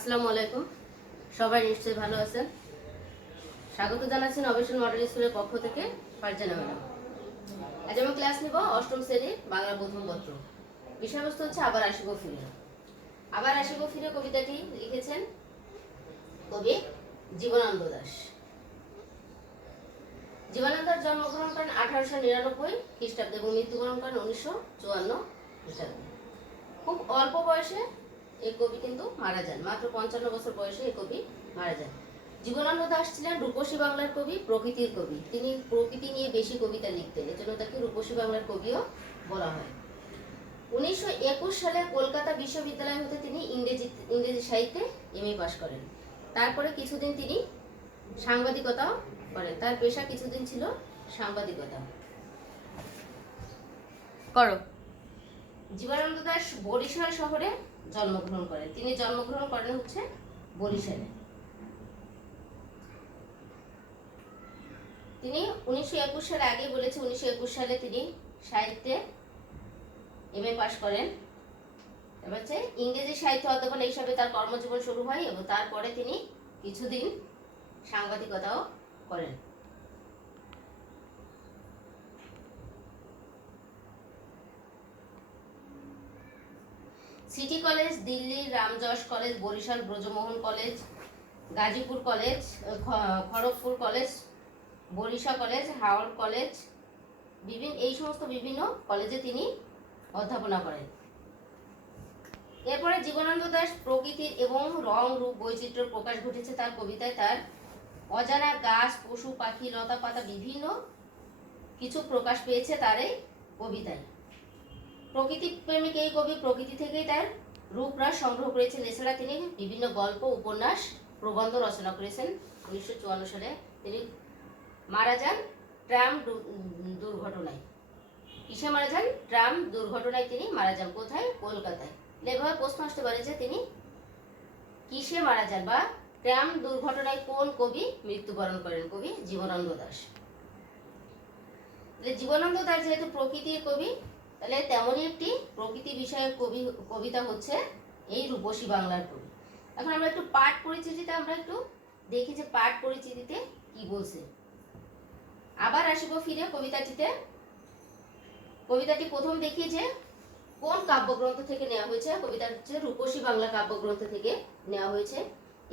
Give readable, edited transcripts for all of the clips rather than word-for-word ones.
আসসালামু আলাইকুম। সবাই নিশ্চয়ই ভালো আছেন। স্বাগত জানাচ্ছি নবেশন মডেল স্কুলের পক্ষ থেকে ফারজানা ম্যাডাম। আজ আমি ক্লাস নিব অষ্টম শ্রেণীর বাংলা প্রথম পত্র। বিষয়বস্তু হচ্ছে আবার আসিব ফিরে। আবার আসিব ফিরে কবিতাটি লিখেছেন কবি জীবনানন্দ দাশ। জীবনানন্দ দাশ জন্মগ্রহণ করেন 1899 খ্রিস্টাব্দে এবং মৃত্যুবরণ করেন 1954 খ্রিস্টাব্দে। খুব অল্প বয়সে এই কবি কিন্তু মারা যান। মাত্র 55 বছর বয়সে এই কবি মারা যান। জীবনানন্দ দাশ ছিলেন রূপসী বাংলার কবি, প্রকৃতির কবি। তিনি প্রকৃতি নিয়ে বেশি কবিতা লিখতেন, এজন্য তাকে রূপসী বাংলার কবিও বলা হয়। 1921 সালে কলকাতা বিশ্ববিদ্যালয় হতে তিনি ইংরেজি সাহিত্যে এমএ পাশ করেন। তারপরে কিছুদিন তিনি সাংবাদিকতাও করেন। তার পেশা কিছুদিন ছিল সাংবাদিকতা। করো। জীবনানন্দ দাশ বরিশাল শহরে জন্মগ্রহণ করেন। তিনি জন্মগ্রহণ করেন হচ্ছে বরিশালে। তিনি 1921 সালে আগে বলেছে 1921 সালে তিনি সাহিত্যে এমএ পাশ করেন। এবার হচ্ছে ইংরেজি সাহিত্য অধ্যাপন হিসাবে তার কর্মজীবন শুরু হয় এবং তারপরে তিনি কিছুদিন সাংবাদিকতাও করেন। সিটি কলেজ, দিল্লির Ramjas college, Barishal Brajamohan college, Gazipur college, Kharagpur college, Barisha college, Howrah college, এই সমস্ত বিভিন্ন কলেজে তিনি অধ্যাপনা করেন। এরপরে জীবনানন্দ দাশ প্রকৃতির এবং রং রূপ বৈচিত্র্য প্রকাশ ঘটেছে তার কবিতায়। তার অজানা গাছ, পশু, পাখি, লতা পাতা বিভিন্ন কিছু প্রকাশ পেয়েছে তার এই কবিতায়। প্রকৃতি প্রেমিক এই কবি প্রকৃতি থেকেই তার রূপরাস সংগ্রহ করেছেন। এছাড়া তিনি বিভিন্ন গল্প, উপন্যাস, প্রবন্ধ রচনা করেছেন। 1954 সালে তিনি মারা যান ট্রাম দুর্ঘটনায়। কিসে মারা যান? ট্রাম দুর্ঘটনায় তিনি মারা যান। কোথায়? কলকাতায়। এভাবে প্রশ্ন আসতে পারে যে তিনি কিসে মারা যান বা ট্রাম দুর্ঘটনায় কোন কবি মৃত্যুবরণ করেন? কবি জীবনানন্দ দাশ। জীবনানন্দ দাশ যেহেতু প্রকৃতির কবি, তাহলে তেমনই একটি প্রকৃতি বিষয়ক কবিতা হচ্ছে এই রূপসী বাংলার কবি। এখন আমরা একটু পাঠ পরিচিতিতে আমরা একটু দেখি যে পাঠ পরিচিতিতে কি বলছে। আবার আসিব ফিরে কবিতাটি প্রথম দেখি যে কোন কাব্যগ্রন্থ থেকে নেওয়া হয়েছে। কবিতা হচ্ছে রূপসী বাংলা কাব্যগ্রন্থ থেকে নেওয়া হয়েছে।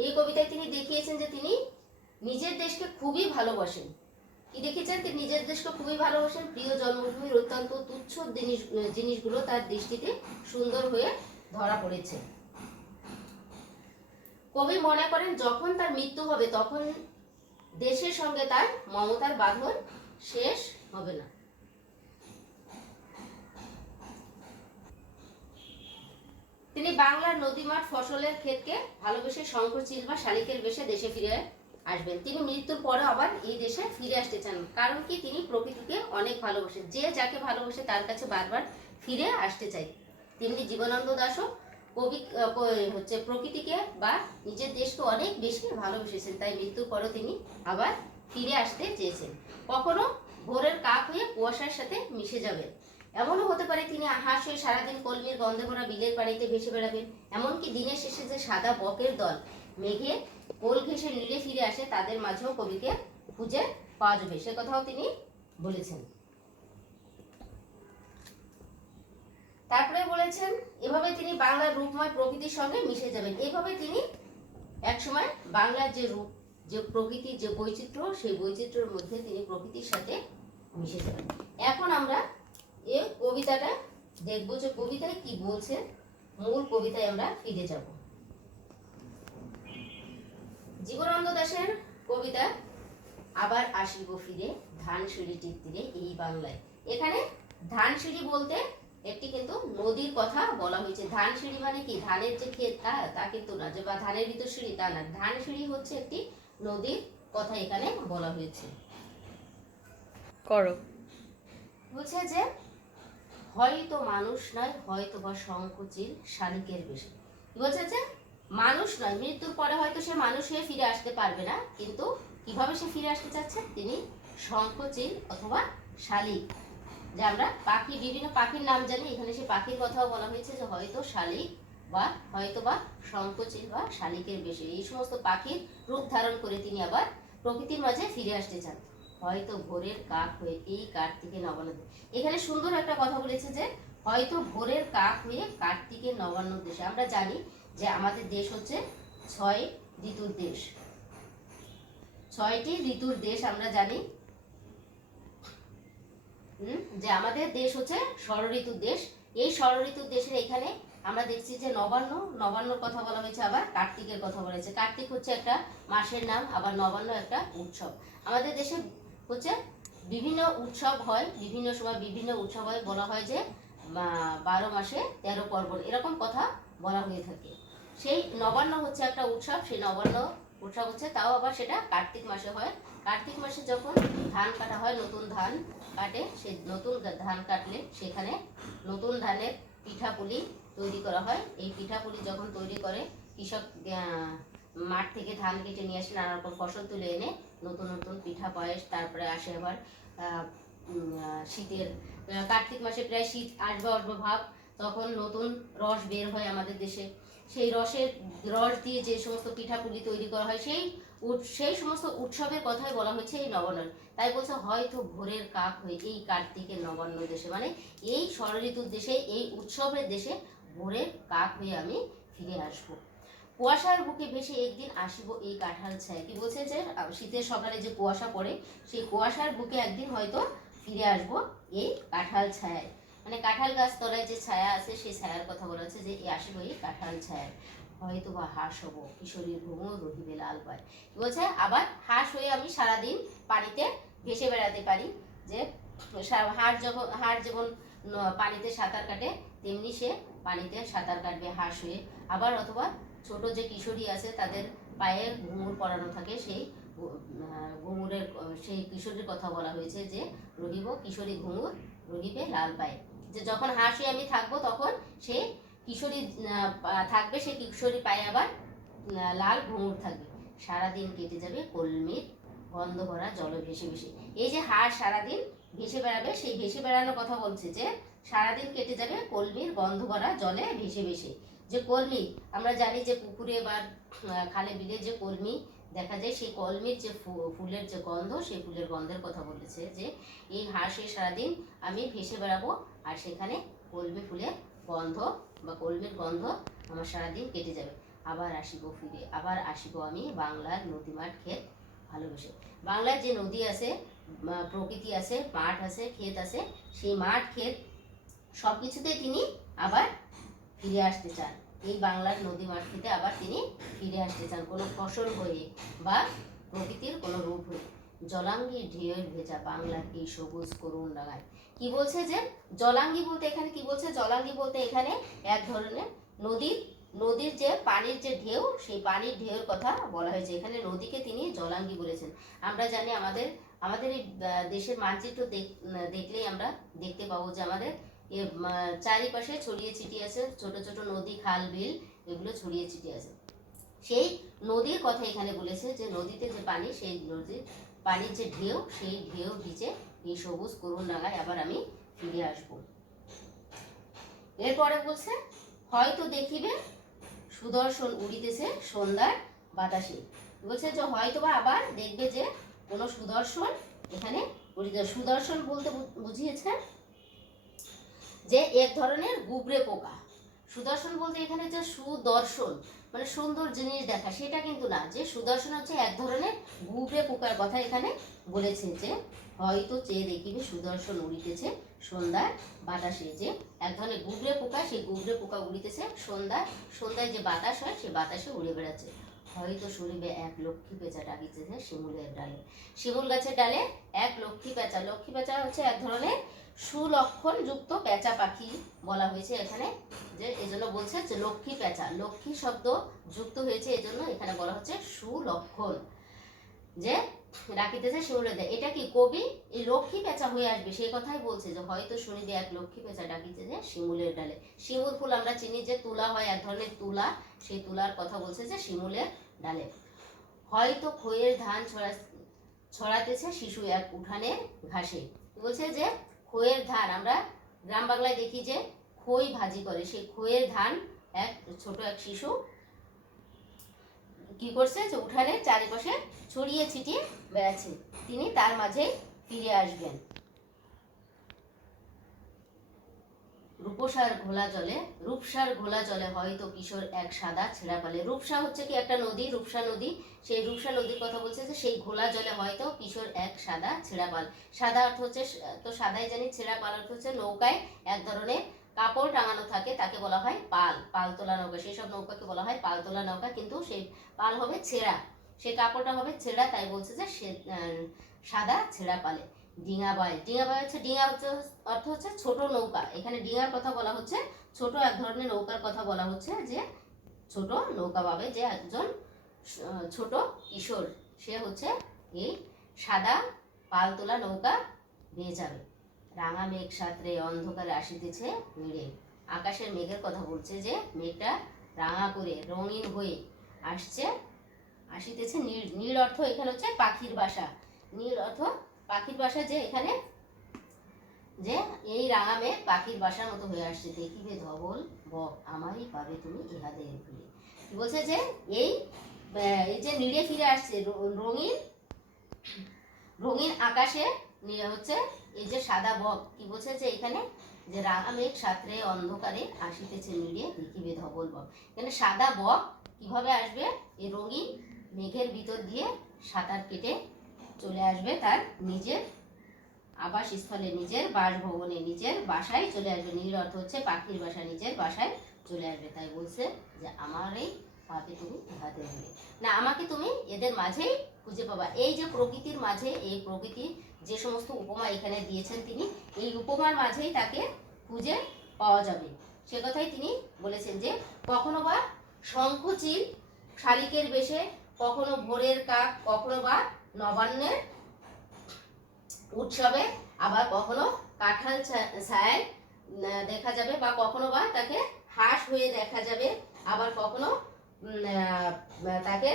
এই কবিতায় তিনি দেখিয়েছেন যে তিনি নিজের দেশকে খুবই ভালোবাসেন। কি দেখেছেন? তিনি নিজের দেশকে খুবই ভালোবাসেন। প্রিয় জন্মভূমির অত্যন্ত তুচ্ছ জিনিসগুলো তার দৃষ্টিতে সুন্দর হয়ে ধরা পড়েছে। কবি মনে করেন যখন তার মৃত্যু হবে তখন দেশের সঙ্গে তার মমতার বাঁধন শেষ হবে না। তিনি বাংলার নদীমাঠ, ফসলের ক্ষেতকে ভালোবেসে শঙ্খচিল বা শালিকের বেশে দেশে ফিরে আসবেন। তিনি মৃত্যুর পরে আবার এই দেশে ফিরে আসতে চান। কারণ কি? তিনি প্রকৃতিকে অনেক ভালোবাসেন। যে যাকে ভালোবাসে তার কাছে বারবার ফিরে আসতে চায়। তেমনি জীবনানন্দ দাশও কবি হচ্ছে প্রকৃতিকে বা নিজের দেশকে অনেক বেশি ভালোবেসেছেন। তাই মৃত্যুর পরেও তিনি আবার ফিরে আসতে চেয়েছেন। কখনো ভোরের কাক হয়ে কুয়াশার সাথে মিশে যাবেন। এমনও হতে পারে তিনি হাঁস হয়ে সারাদিন কলমির গন্ধে ভরা বিলের পানিতে ভেসে বেড়াবেন। এমনকি দিনের শেষে যে সাদা বকের দল মেঘে কোল ঘেঁষে নীলে ফিরে আসে তাদের মাঝেও কবিকে খুঁজে পাওয়া যাবে, সে কথাও তিনি বলেছেন। তারপরে বলেছেন এভাবে তিনি বাংলার রূপময় প্রকৃতির সঙ্গে মিশে যাবেন। এইভাবে তিনি একসময় বাংলার যে রূপ, যে প্রকৃতির যে বৈচিত্র্য, সেই বৈচিত্র্যের মধ্যে তিনি প্রকৃতির সাথে মিশে যাবেন। এখন আমরা এই কবিতাটা দেখবো যে কবিতায় কি বলছে। মূল কবিতায় আমরা ফিরে যাব। জীবনানন্দ দাশের কবিতা আবার আসিব ফিরে ধানসিঁড়িটির তীরে এই বাংলায়। এখানে ধানসিঁড়ি বলতে একটি কিন্তু নদীর কথা বলা হয়েছে। ধানসিঁড়ি মানে কি? ধানের যে ক্ষেত তা কিন্তু না, যে বা ধানের ভিতর সিঁড়ি তা না। ধানসিঁড়ি হচ্ছে একটি নদীর কথা এখানে বলা হয়েছে। করো। বলছে যে হয়তো মানুষ নয়, হয়তো বা শঙ্খচিল শালিকের বেশে। বলছে যে মানুষ নয়, মৃত্যুর পরে হয়তো সে মানুষ হয়ে ফিরে আসতে পারবে না, কিন্তু কিভাবে সে ফিরে আসতে চাচ্ছে? তিনি শঙ্খচিল অথবা শালিক, যে আমরা পাখি, বিভিন্ন পাখির নাম জানি, এখানে সে পাখির কথাও বলা হয়েছে যে হয়তো শালিক বা হয়তোবা শঙ্খচিল বা শালিকের বেশে এই সমস্ত পাখির রূপ ধারণ করে তিনি আবার প্রকৃতির মাঝে ফিরে আসতে চান, হয়তো ভোরের কাক হয়ে এই কার্তিকের নবান্ন। এখানে সুন্দর একটা কথা বলেছে যে হয়তো ভোরের কাক হয়ে কার্তিকের নবান্ন দেশে। আমরা জানি যে আমাদের দেশ হচ্ছে 6 ঋতুর দেশ, 6টি ঋতুর দেশ আমরা জানি। যে আমাদের দেশ হচ্ছে ষড়ঋতুর দেশ। এই ষড়ঋতুর দেশের এখানে আমরা দেখছি যে নবান্নর কথা বলা হয়েছে, আবার কার্তিকের কথা বলা হয়েছে। কার্তিক হচ্ছে একটা মাসের নাম, আবার নবান্ন একটা উৎসব। আমাদের দেশে হচ্ছে বিভিন্ন উৎসব হয়, বিভিন্ন সময় বিভিন্ন উৎসব হয়, বলা হয় যে 12 মাসে 13 পার্বণ, এরকম কথা বলা হয়ে থাকে। সেই নবান্ন হচ্ছে একটা উৎসব, সেই নবান্ন উৎসব হচ্ছে, তাও আবার সেটা কার্তিক মাসে হয়। কার্তিক মাসে যখন ধান কাটা হয়, নতুন ধান কাটে, সেই নতুন ধান কাটলে সেখানে নতুন ধানের পিঠাপুলি তৈরি করা হয়। এই পিঠাপুলি যখন তৈরি করে কৃষক মাঠ থেকে ধান কেটে নিয়ে আসে, নানা রকম ফসল তুলে এনে নতুন নতুন পিঠা পায়েস। তারপরে আসে আবার শীতের, কার্তিক মাসে প্রায় শীত আসবে ভাব, তখন নতুন রস বের হয় আমাদের দেশে। সেই রস দিয়ে যে সমস্ত পিঠাপুলি তৈরি করা হয়, সেই সমস্ত উৎসবের কথাই বলা হয়েছে এই নবান্ন। তাই বলছে হয়তো ভোরের কাক হয়ে এই কার্তিকের নবান্ন দেশে, মানে এই ষড়ঋতুর দেশে, এই উৎসবের দেশে ভোরের কাক হয়ে আমি ফিরে আসবো। কুয়াশার বুকে ভেসে একদিন আসিব এই কাঁঠাল ছায়া। কি বলছে যে শীতের সকালে যে কুয়াশা পড়ে, সেই কুয়াশার বুকে একদিন হয়তো ফিরে আসব এই কাঁঠাল ছায়ায়। মানে কাঁঠাল গাছ তলায় যে ছায়া আছে, সেই ছায়ার কথা বলা হচ্ছে যে আসিব এই কাঁঠাল ছায়ায়। হয়তো বা হাঁস হব কিশোরীর ঘুমো রহিবে লাল পায়। কি বলছে, আবার হাঁস হয়ে আমি সারাদিন পানিতে ভেসে বেড়াতে পারি। যে হাঁস যেমন পানিতে সাঁতার কাটে, তেমনি সে পানিতে সাঁতার কাটবে হাঁস হয়ে। আবার অথবা ছোট যে কিশোরী আছে তাদের পায়ে ঘুঙুর পরানো থাকে, সেই ঘুঙুরের সেই কিশোরীর কথা বলা হয়েছে যে রহিব কিশোরী ঘুঙুর রহিবে লাল পায়ে। যে যখন হাসি আমি থাকবো তখন সে কিশোরী থাকবে, সেই কিশোরী পায়ে আবার লাল ঘুঙুর থাকবে। সারাদিন কেটে যাবে কলমির গন্ধ ভরা জল ভেসে ভেসে। এই যে হাঁস সারাদিন ভেসে বেড়াবে, সেই ভেসে বেড়ানোর কথা বলছে যে সারাদিন কেটে যাবে কলমির গন্ধ ভরা জলে ভেসে ভেসে। যে কলমি আমরা জানি যে পুকুরে বা খালে বিলে যে কলমি দেখা যায়, সেই কলমির যে ফুলের যে গন্ধ, সেই ফুলের গন্ধের কথা বলেছে যে এই হাঁসে সারাদিন আমি ভেসে বেড়াবো, আর সেখানে কলমি ফুলের গন্ধ বা কলমির গন্ধ আমার সারাদিন কেটে যাবে। আবার আসিব ফিরে, আবার আসিব আমি বাংলার নদী মাঠ ক্ষেত ভালোবেসে। বাংলার যে নদী আছে, প্রকৃতি আছে, মাঠ আছে, ক্ষেত আছে, সেই মাঠ ক্ষেত সব কিছুতেই তিনি আবার ফিরে আসতে চান। এই বাংলার নদী মাঠ থেকে আবার তিনি ফিরে আসতে চান, কোনো ফসল হয়ে বা প্রকৃতির কোনো রূপ হয়ে। জলাঙ্গি ঢেউয়ের ভেজা বাংলার এই সবুজ করুণ ডাঙায়। কি বলছে যে জলাঙ্গি বলতে এখানে কি বলছে, জলাঙ্গি বলতে এখানে এক ধরনের নদীর যে পানির যে ঢেউ, সেই পানির ঢেউয়ের কথা বলা হয়েছে। এখানে নদীকে তিনি জলাঙ্গি বলেছেন। আমরা জানি আমাদের এই দেশের মানচিত্র দেখলেই আমরা দেখতে পাবো যে আমাদের চারিপাশে ছড়িয়ে ছিটিয়ে আছে ছোট ছোট নদী, খাল, বিল, এগুলো ছড়িয়ে ছিটিয়ে আছে। সেই নদীর কথা এখানে বলেছে যে নদীতে যে পানি, সেই নদীর পানির যে ঢেউ, সেই ঢেউ ভিজে এই সবুজ করুণ ডাঙায় আবার আমি ফিরে আসব। এরপরে বলছে হয়তো দেখিবে সুদর্শন উড়িতেছে সন্ধ্যার বাতাসে। বলছে যে হয়তো বা আবার দেখবে যে কোনো সুদর্শন এখানে উড়িতেছে। সুদর্শন বলতে বুঝিয়েছে যে এক ধরনের গুবরে পোকা। সুদর্শন বলতে এখানে যে সুদর্শন মানে সুন্দর জিনিস দেখা, সেটা কিন্তু না। যে সুদর্শন হচ্ছে এক ধরনের গুবরে পোকার কথা এখানে বলেছে। যে হয়তো চেয়ে দেখিবে সুদর্শন উড়িতেছে সন্ধ্যার বাতাসে। যে এক ধরনের গুবরে পোকা, সেই গুবরে পোকা উড়িতেছে সন্ধ্যায় যে বাতাস হয়, সেই বাতাসে উড়ে বেড়াচ্ছে। হয়তো শরীরে এক লক্ষ্মী পেঁচা ডাকিতেছে শিমুলের ডালে। শিমুল গাছের ডালে এক লক্ষ্মী পেঁচা। লক্ষ্মী পেঁচা হচ্ছে এক ধরনের সুলক্ষণ যুক্ত পেঁচা পাখি বলা হয়েছে এখানে। যে এজন্য বলছে যে লক্ষ্মী পেঁচা, লক্ষ্মী শব্দ যুক্ত হয়েছে, এজন্য এখানে বলা হচ্ছে সুলক্ষণ। যে ডাকিতেছে শিমুলের ডালে, এটা কি কবি এই লক্ষ্মী পেঁচা হয়ে আসবে সেই কথাই বলছে। যে হয়তো শুনিবে এক লক্ষ্মী পেঁচা ডাকিতেছে শিমুলের ডালে। শিমুল ফুল আমরা চিনি যে তুলা হয়, এক ধরনের তুলা, সেই তুলার কথা বলছে যে শিমুলের ডালে। হয়তো খইয়ের ধান ছড়াতেছে শিশু এক উঠানের ঘাসে। বলছে যে খইয়ের ধান আমরা গ্রাম বাংলায় দেখি যে খই ভাজি করে, সেই খইয়ের ধান ছোট এক শিশু কি করছে, যে উঠানের চারিপাশে ছড়িয়ে ছিটিয়ে বেড়াচ্ছে, তিনি তার মাঝে ফিরে আসবেন। রূপসার ঘোলা জলে হয়তো কিশোর এক সাদা ছেঁড়া পালে। রূপসা হচ্ছে কি একটা নদী, রূপসা নদী। সেই রূপসা নদীর কথা বলছে যে সেই ঘোলা জলে হয়তো কিশোর এক সাদা ছেঁড়া পাল। সাদা অর্থ হচ্ছে, তো সাদাই জানি, ছেঁড়া পাল অর্থ হচ্ছে নৌকায় এক ধরনের কাপড় টাঙানো থাকে, তাকে বলা হয় পাল। পাল তোলা নৌকা, সেই সব নৌকাকে বলা হয় পাল তোলা নৌকা, কিন্তু সেই পাল হবে ছেঁড়া, সেই কাপড়টা হবে ছেঁড়া, তাই বলছে যে সাদা ছেঁড়া পালে। ডিঙাবাই হচ্ছে, ডিঙা হচ্ছে অর্থ হচ্ছে ছোট নৌকা। এখানে ডিঙার কথা বলা হচ্ছে, ছোট এক ধরনের নৌকার কথা বলা হচ্ছে, যে ছোট নৌকা পাবে যে একজন ছোট কিশোর, সে হচ্ছে এই সাদা পাল তোলা নৌকা নিয়ে যাবে। রাঙা মেঘ সাঁতরে অন্ধকারে আসিতেছে নীড়ে। আকাশের মেঘের কথা বলছে, যে মেঘটা রাঙা করে রঙিন হয়ে আসিতেছে। নীড় অর্থ এখানে হচ্ছে পাখির বাসা। নীড় অর্থ পাখির বাসা, যে এখানে যে এই রাঙা মেঘ পাখির বাসার মতো হয়ে আসছে। দেখিবে ধবল বক আমারই পাবে তুমি ইহাদের ভুলে। কি বলছে, যে এই যে নীড়ে ফিরে আসছে, রঙিন আকাশে হচ্ছে এই যে সাদা বক। কি বলছে, যে এখানে যে রাঙা মেঘ সাঁতরে অন্ধকারে আসিতেছে নীড়ে দেখিবে ধবল বক। এখানে সাদা বক কিভাবে আসবে, এই রঙিন মেঘের ভিতর দিয়ে সাঁতার কেটে চলে আসবে তার নিজের আবাসস্থলে, নিজের বাসভবনে, নিজের বাসায় চলে আসবে। নীল অর্থ হচ্ছে পাখির বাসা, নিজের বাসায় চলে আসবে। তাই বলছে যে আমার এই পাবে তুমি ইহাদের ভুলে, না আমাকে তুমি এদের মাঝেই খুঁজে পাবা। এই যে প্রকৃতির মাঝে, এই প্রকৃতির যে সমস্ত উপমা এখানে দিয়েছেন তিনি, এই উপমার মাঝেই তাকে খুঁজে পাওয়া যাবে, সে কথাই তিনি বলেছেন। যে কখনো বা শঙ্খচিল শালিকের বেশে, কখনো ভোরের কাক, কখনো বা নবান্নের উৎসবে, আবার কখনো কাঁঠাল ছায়ায় দেখা যাবে, বা কখনো বা তাকে হাঁস হয়ে দেখা যাবে, আবার কখনো তাকে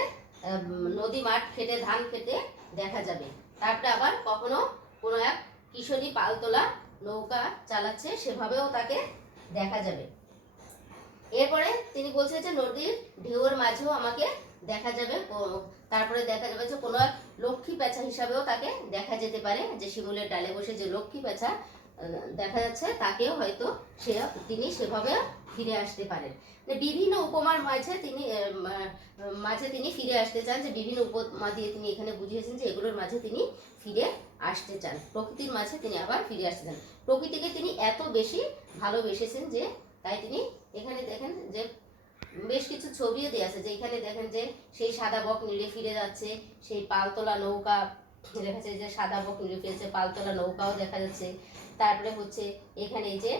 নদী মাঠ খেটে ধান খেতে দেখা যাবে। তারপরে আবার কখনো কোনো এক কিশোরী পালতোলা নৌকা চালাচ্ছে, সেভাবেও তাকে দেখা যাবে। এরপরে তিনি বলছেন যে নদীর ঢেউয়ের মাঝেও আমাকে দেখা যাবে। তারপরে দেখা যাবে যে কোনো এক লক্ষ্মী পেঁচা হিসাবেও তাকে দেখা যেতে পারে, যে শিমুলের ডালে বসে যে লক্ষ্মী পেঁচা দেখা যাচ্ছে, তাকেও হয়তো তিনি সেভাবে ফিরে আসতে পারেন। বিভিন্ন উপমার মাঝে তিনি ফিরে আসতে চান, যে বিভিন্ন উপমা দিয়ে তিনি এখানে বুঝিয়েছেন যে এগুলোর মাঝে তিনি ফিরে আসতে চান, প্রকৃতির মাঝে তিনি আবার ফিরে আসতে চান। প্রকৃতিকে তিনি এত বেশি ভালোবেসেছেন, যে তাই তিনি এখানে দেখেন যে বেশ কিছু ছবিও দেওয়া আছে, যে এখানে দেখেন যে সেই সাদা বক নীড়ে ফিরে যাচ্ছে, সেই পালতোলা নৌকা দেখা যাচ্ছে, যে সাদা বক নীড়ে ফিরেছে, পালতোলা নৌকাও দেখা যাচ্ছে। তারপরে হচ্ছে এখানে যে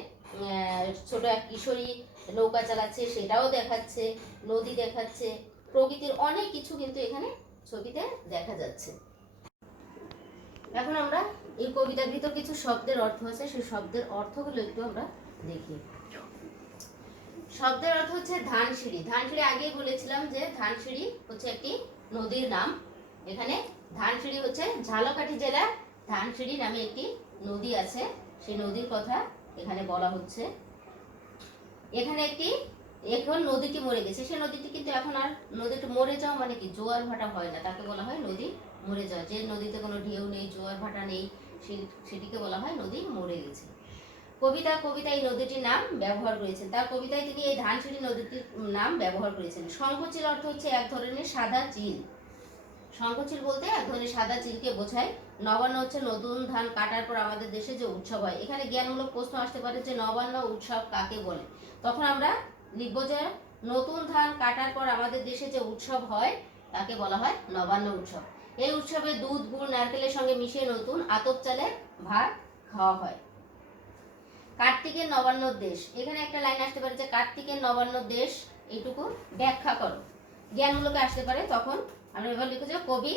ছোট এক কিশোরী নৌকা চালাচ্ছে, সেটাও দেখাচ্ছে, নদী দেখাচ্ছে, প্রকৃতির অনেক কিছু কিন্তু এখানে ছবিতে দেখা যাচ্ছে। এখন আমরা এই কবিতার ভিতর কিছু শব্দের অর্থ আছে, সেই শব্দের অর্থগুলো একটু আমরা দেখি। শব্দের অর্থ হচ্ছে ধানসিঁড়ি। ধানসিঁড়ি আগেই বলেছিলাম যে ধানসিঁড়ি হচ্ছে একটি নদীর নাম। এখানে ধানসিঁড়ি হচ্ছে ঝালকাঠি জেলার ধানসিঁড়ি নামে একটি নদী আছে, সেই নদীর কথা এখানে বলা হচ্ছে। এখানে এখন নদীটি মরে গেছে, সেই নদীটি কিন্তু এখন আর, নদীটি মরে যাওয়া মানে কি, জোয়ার ভাটা হয় না, তাকে বলা হয় নদী মরে যাওয়া। যে নদীতে কোনো ঢেউ নেই, জোয়ার ভাটা নেই, সেটিকে বলা হয় নদী মরে গেছে। কবিতা এই নদীটির নাম ব্যবহার করেছেন, তার কবিতায় তিনি এই ধানসিঁড়ি নদীটির নাম ব্যবহার করেছেন। শঙ্খচিল অর্থ হচ্ছে এক ধরনের সাদা চিল। শঙ্খচিল বলতে এক ধরনের সাদা চিলকে বোঝায়। নবান্ন হচ্ছে নতুন ধান কাটার পর আমাদের দেশে যে উৎসব হয়। এখানে জ্ঞানমূলক প্রশ্ন আসতে পারে যে নবান্ন উৎসব কাকে বলে। তখন আমরা লিখব যে নতুন ধান কাটার পর আমাদের দেশে যে উৎসব হয় তাকে বলা হয় নবান্ন উৎসব। এই উৎসবে দুধ, গুড়, নারকেলের সঙ্গে মিশিয়ে নতুন আতপ চালের ভাত খাওয়া হয়। কার্তিকের নবান্ন দেশ, এখানে একটা লাইন আসতে পারে যে কার্তিকের নবান্ন দেশ, এইটুকু ব্যাখ্যা করো, জ্ঞানমূলকে আসতে পারে। তখন আমরা এবার লিখে যে কবি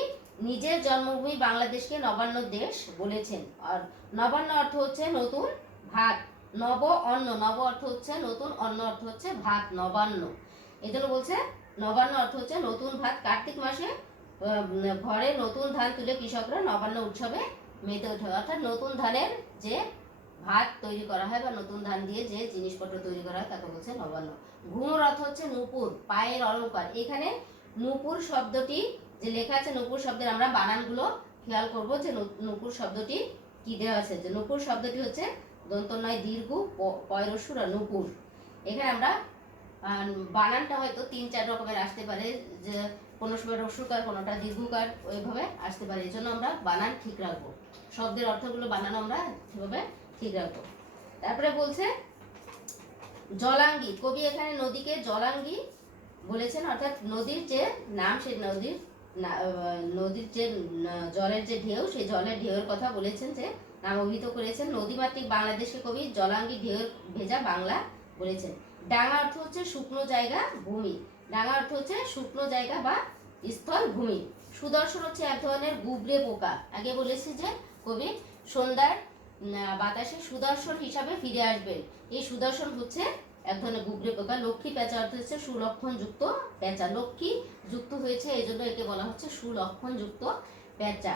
নিজের জন্মভূমি বাংলাদেশকে নবান্ন দেশ বলেছেন। আর নবান্ন অর্থ হচ্ছে নতুন ভাত, নব অন্ন, নব অর্থ হচ্ছে নতুন, অন্ন অর্থ হচ্ছে ভাত, নবান্ন। এই জন্য বলছে নবান্ন অর্থ হচ্ছে নতুন ভাত। কার্তিক মাসে ঘরে নতুন ধান তুলে কৃষকরা নবান্ন উৎসবে মেতে ওঠে, অর্থাৎ নতুন ধানের যে ভাত তৈরি করা হয় বা নতুন ধান দিয়ে যে জিনিসপত্র তৈরি করা হয় তাকে বলছে নবান্ন। ঘুঙুর অর্থ হচ্ছে নূপুর, পায়ের অলংকার। এখানে নূপুর শব্দটি যে লেখা আছে, নূপুর শব্দের আমরা বানানগুলো খেয়াল করব যে নূপুর শব্দটি কি দেওয়া আছে। যে নূপুর শব্দটি হচ্ছে দন্ত নয় দীর্ঘ পয়রসুর আর নূপুর। এখানে আমরা বানানটা হয়তো 3-4 রকমের আসতে পারে, যে কোনো সময় রস্যকার, কোনোটা দীর্ঘকার, ওইভাবে আসতে পারে। এই জন্য আমরা বানান ঠিক রাখবো, শব্দের অর্থগুলো বানানো আমরা সেভাবে ঠিক রাখবো। তারপরে বলছে জলাঙ্গি। কবি এখানে নদীকে জলাঙ্গি বলেছেন, অর্থাৎ নদীর যে নাম, সেই নদীর যে জলের যে ঢেউ, সেই জলের ঢেউয়ের কথা বলেছেন, যে নাম অভিহিত করেছেন। নদীমাতৃক বাংলাদেশকে কবি জলাঙ্গি ঢেউয়ের ভেজা বাংলা বলেছেন। ডাঙা অর্থ হচ্ছে শুকনো জায়গা, ভূমি। ডাঙা অর্থ হচ্ছে শুকনো জায়গা বা স্থল, ভূমি। সুদর্শন হচ্ছে এক ধরনের গুবরে পোকা। আগে বলেছি যে কবি সন্ধ্যার বাতাসে সুদর্শন হিসাবে ফিরে আসবেন। এই সুদর্শন হচ্ছে এক ধরনের গুবরে পোকা। লক্ষ্মী পেঁচা অর্থ হচ্ছে সুলক্ষণ যুক্ত পেঁচা। লক্ষ্মী যুক্ত হয়েছে এই জন্য একে বলা হচ্ছে সুলক্ষণ যুক্ত পেঁচা।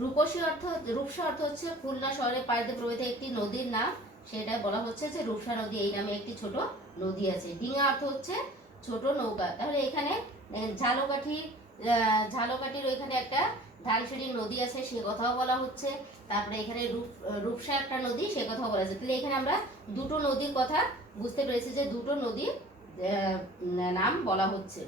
রূপসী অর্থ, রূপসা অর্থ হচ্ছে খুলনা শহরের পাশ দিয়ে প্রবাহিত একটি নদীর নাম, সেটা বলা হচ্ছে যে রূপসা নদী, এই নামে একটি ছোট নদী আছে। ডিঙা অর্থ হচ্ছে ছোট নৌকা। তাহলে এখানে ঝালকাঠির ওইখানে একটা ধানসিঁড়ি নদী আছে, সে কথাও বলা হচ্ছে। তারপরে এখানে রূপসা একটা নদী, সে কথাও বলা যাচ্ছে। তাহলে এখানে আমরা দুটো নদীর কথা বুঝতে পেরেছি, যে দুটো নদীর নাম বলা হচ্ছে।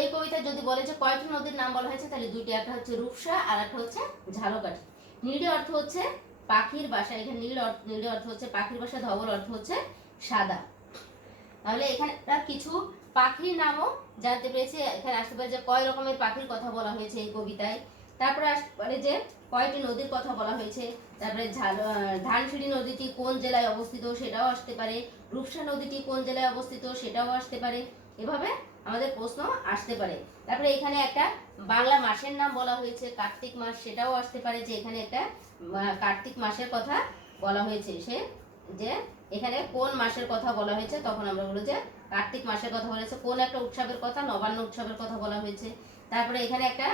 এই কবিতা যদি বলে যে কয়টি নদীর নাম বলা হয়েছে, তাহলে দুইটি, একটা হচ্ছে রূপসা আর একটা হচ্ছে ঝালকাঠি। নীড়ে অর্থ হচ্ছে পাখির বাসা। এখানে নীড়ে অর্থ হচ্ছে পাখির বাসা, ধবল অর্থ হচ্ছে সাদা। তাহলে এখানে কিছু পাখির নামও জানতে পেরেছি। এখানে আসতে পারে যে কয় রকমের পাখির কথা বলা হয়েছে এই কবিতায়। তারপরে আসতে পারে যে কয়টি নদীর কথা বলা হয়েছে। তারপরে ধানসিঁড়ি নদীটি কোন জেলায় অবস্থিত সেটাও আসতে পারে। রূপসা নদীটি কোন জেলায় অবস্থিত সেটাও আসতে পারে। এভাবে আমাদের প্রশ্ন আসতে পারে। তারপরে এখানে একটা বাংলা মাসের নাম বলা হয়েছে, কার্তিক মাস, সেটাও আসতে পারে, যে এখানে একটা কার্তিক মাসের কথা বলা হয়েছে। সে যে এখানে কোন মাসের কথা বলা হয়েছে, তখন আমরা বলবো যে কার্তিক মাসের কথা বলা হয়েছে। কোন একটা উৎসবের কথা, নবান্ন উৎসবের কথা বলা হয়েছে। তারপরে এখানে একটা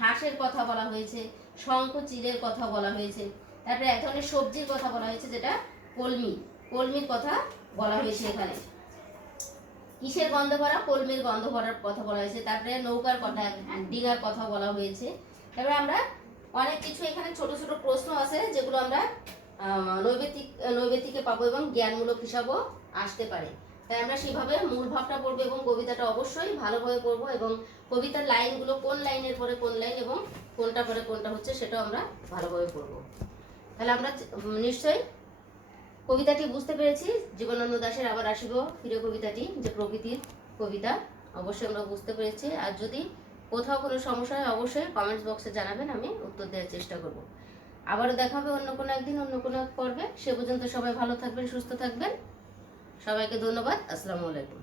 হাঁসের কথা বলা হয়েছে, শঙ্খ চিলের কথা বলা হয়েছে। তারপরে এক ধরনের সবজির কথা বলা হয়েছে, যেটা কলমির কথা বলা হয়েছে। এখানে কিসের গন্ধ ভরা, কলমির গন্ধ ভরার কথা বলা হয়েছে। তারপরে নৌকার কথা, ডিঙার কথা বলা হয়েছে। তারপরে আমরা অনেক কিছু এখানে ছোট ছোট প্রশ্ন আছে, যেগুলো আমরা নৈবেতিকে পাবো এবং জ্ঞানমূলক হিসাবেও আসতে পারে। তাই আমরা সেভাবে মূল ভাবটা পড়বো এবং কবিতাটা অবশ্যই ভালোভাবে পড়বো, এবং কবিতার লাইনগুলো কোন লাইনের পরে কোন লাইন এবং কোনটা পরে কোনটা হচ্ছে সেটাও আমরা ভালোভাবে পড়বো। তাহলে আমরা নিশ্চয়ই কবিতাটি বুঝতে পেরেছি। জীবনানন্দ দাশের আবার আসিব ফিরে কবিতাটি, যে প্রকৃতির কবিতা, অবশ্যই আমরা বুঝতে পেরেছি। আর যদি কোথাও কোনো সমস্যা হয় অবশ্যই কমেন্টস বক্সে জানাবেন, আমি উত্তর দেওয়ার চেষ্টা করব। আবারও দেখা হবে অন্য কোনো একদিন, অন্য কোনো পর্বে। সে পর্যন্ত সবাই ভালো থাকবেন, সুস্থ থাকবেন। সবাইকে ধন্যবাদ। আসসালামু আলাইকুম।